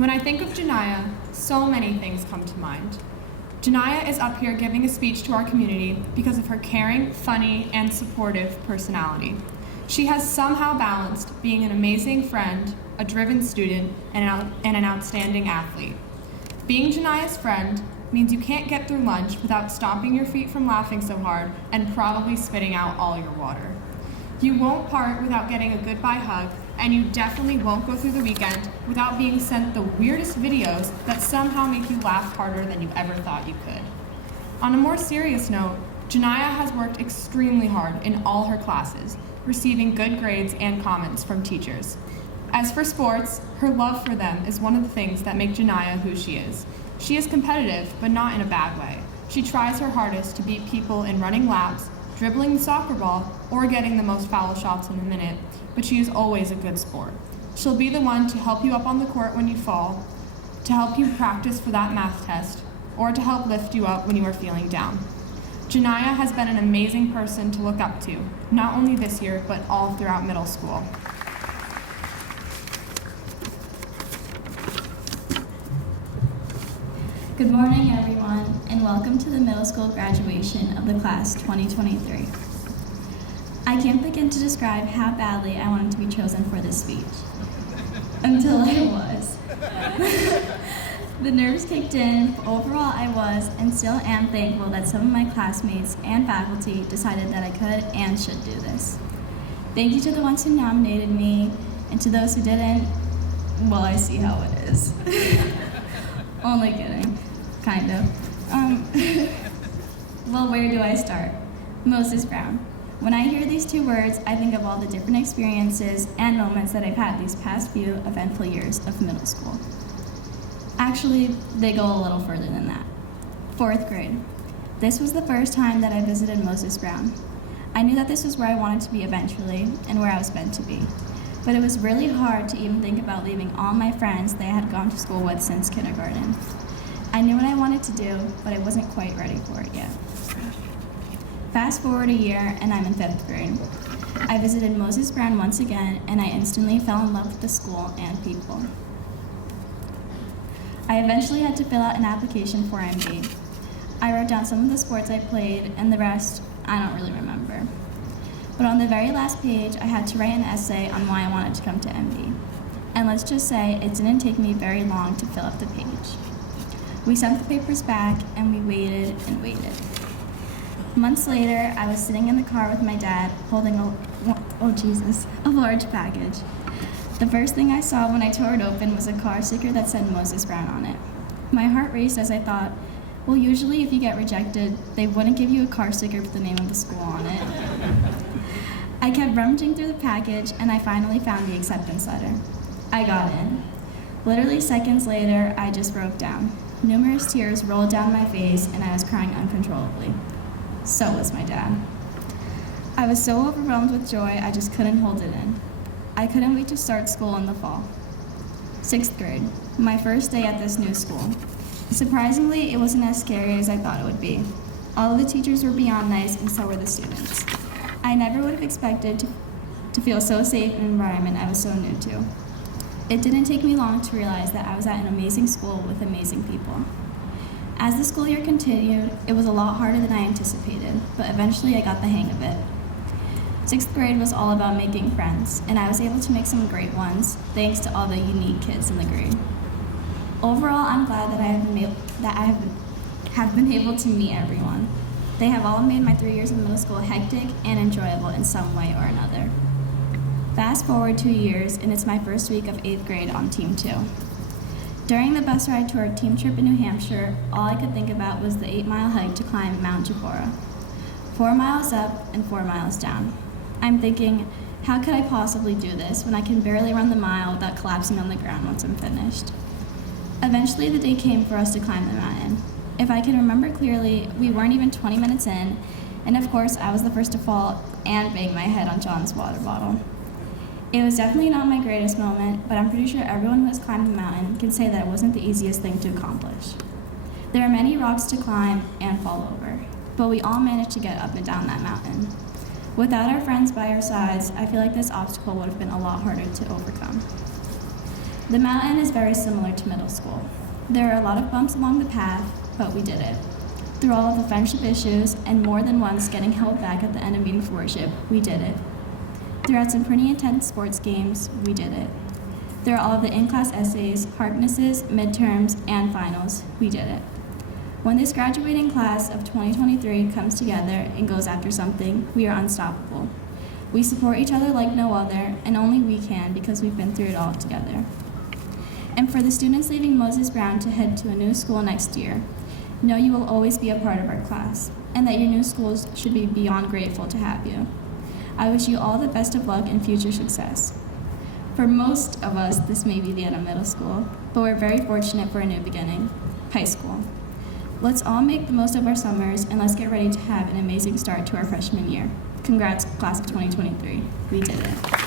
When I think of Janiya, so many things come to mind. Janiya is up here giving a speech to our community because of her caring, funny, and supportive personality. She has somehow balanced being an amazing friend, a driven student, and an outstanding athlete. Being Janiya's friend means you can't get through lunch without stomping your feet from laughing so hard and probably spitting out all your water. You won't part without getting a goodbye hug, and you definitely won't go through the weekend without being sent the weirdest videos that somehow make you laugh harder than you ever thought you could. On a more serious note, Janiya has worked extremely hard in all her classes, receiving good grades and comments from teachers. As for sports, her love for them is one of the things that make Janiya who she is. She is competitive, but not in a bad way. She tries her hardest to beat people in running laps, dribbling the soccer ball, or getting the most foul shots in a minute, but she is always a good sport. She'll be the one to help you up on the court when you fall, to help you practice for that math test, or to help lift you up when you are feeling down. Janiya has been an amazing person to look up to, not only this year, but all throughout middle school. Good morning, everyone, and welcome to the middle school graduation of the class 2023. I can't begin to describe how badly I wanted to be chosen for this speech, until I was. The nerves kicked in, but overall I was and still am thankful that some of my classmates and faculty decided that I could and should do this. Thank you to the ones who nominated me, and to those who didn't, well, I see how it is. Only kidding. Kind of. Well, where do I start? Moses Brown. When I hear these two words, I think of all the different experiences and moments that I've had these past few eventful years of middle school. Actually, they go a little further than that. 4th grade. This was the first time that I visited Moses Brown. I knew that this was where I wanted to be eventually and where I was meant to be. But it was really hard to even think about leaving all my friends that I had gone to school with since kindergarten. I knew what I wanted to do, but I wasn't quite ready for it yet. Fast forward a year, and I'm in 5th grade. I visited Moses Brown once again, and I instantly fell in love with the school and people. I eventually had to fill out an application for MB. I wrote down some of the sports I played, and the rest, I don't really remember. But on the very last page, I had to write an essay on why I wanted to come to MB. And let's just say it didn't take me very long to fill up the page. We sent the papers back, and we waited and waited. Months later, I was sitting in the car with my dad, holding a large package. The first thing I saw when I tore it open was a car sticker that said Moses Brown on it. My heart raced as I thought, well, usually if you get rejected, they wouldn't give you a car sticker with the name of the school on it. I kept rummaging through the package, and I finally found the acceptance letter. I got in. Literally seconds later, I just broke down. Numerous tears rolled down my face, and I was crying uncontrollably. So was my dad. I was so overwhelmed with joy, I just couldn't hold it in. I couldn't wait to start school in the fall. 6th grade, my first day at this new school. Surprisingly, it wasn't as scary as I thought it would be. All of the teachers were beyond nice, and so were the students. I never would have expected to feel so safe in an environment I was so new to. It didn't take me long to realize that I was at an amazing school with amazing people. As the school year continued, it was a lot harder than I anticipated, but eventually I got the hang of it. 6th grade was all about making friends, and I was able to make some great ones, thanks to all the unique kids in the grade. Overall, I'm glad that I have been able to meet everyone. They have all made my 3 years of middle school hectic and enjoyable in some way or another. Fast forward 2 years, and it's my first week of 8th grade on Team 2. During the bus ride to our team trip in New Hampshire, all I could think about was the 8-mile hike to climb Mount Jabora. 4 miles up and 4 miles down. I'm thinking, how could I possibly do this when I can barely run the mile without collapsing on the ground once I'm finished? Eventually, the day came for us to climb the mountain. If I can remember clearly, we weren't even 20 minutes in, and of course, I was the first to fall and bang my head on John's water bottle. It was definitely not my greatest moment, but I'm pretty sure everyone who has climbed the mountain can say that it wasn't the easiest thing to accomplish. There are many rocks to climb and fall over, but we all managed to get up and down that mountain. Without our friends by our sides, I feel like this obstacle would have been a lot harder to overcome. The mountain is very similar to middle school. There are a lot of bumps along the path, but we did it. Through all of the friendship issues and more than once getting held back at the end of meeting for worship, we did it. Throughout some pretty intense sports games, we did it. There are all of the in-class essays, Harknesses, midterms, and finals, we did it. When this graduating class of 2023 comes together and goes after something, we are unstoppable. We support each other like no other, and only we can because we've been through it all together. And for the students leaving Moses Brown to head to a new school next year, know you will always be a part of our class, and that your new schools should be beyond grateful to have you. I wish you all the best of luck and future success. For most of us, this may be the end of middle school, but we're very fortunate for a new beginning, high school. Let's all make the most of our summers, and let's get ready to have an amazing start to our freshman year. Congrats, class of 2023. We did it.